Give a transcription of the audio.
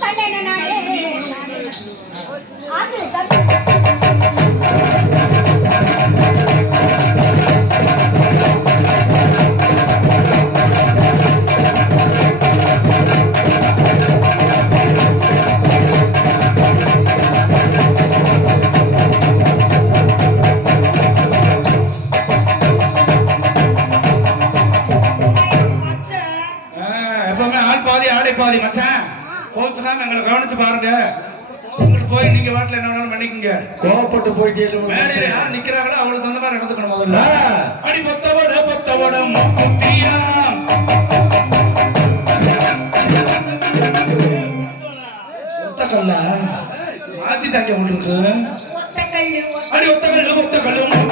கண்ணன நாடே அது ஆள் பாதி ஆடை பாதி மச்சான். கோச்சுக்காம எங்களை கவனிச்சு பாருங்க. உங்களுக்கு போய் நீங்க வாட்டில் என்ன வேணாலும் பண்ணிக்கங்க. கோவப்பட்டு போயிட்டே மேடையில யார் நிக்கிறாங்களோ அவங்களுக்கு தகுந்த மாதிரி நடந்துக்கணும் முதல்ல. அடி பொத்தவட பொத்தவட ஒத்தக்கல்ல. மாத்திட்டாங்க உங்களுக்கு. ஒத்த கல்லு ஒத்த அடி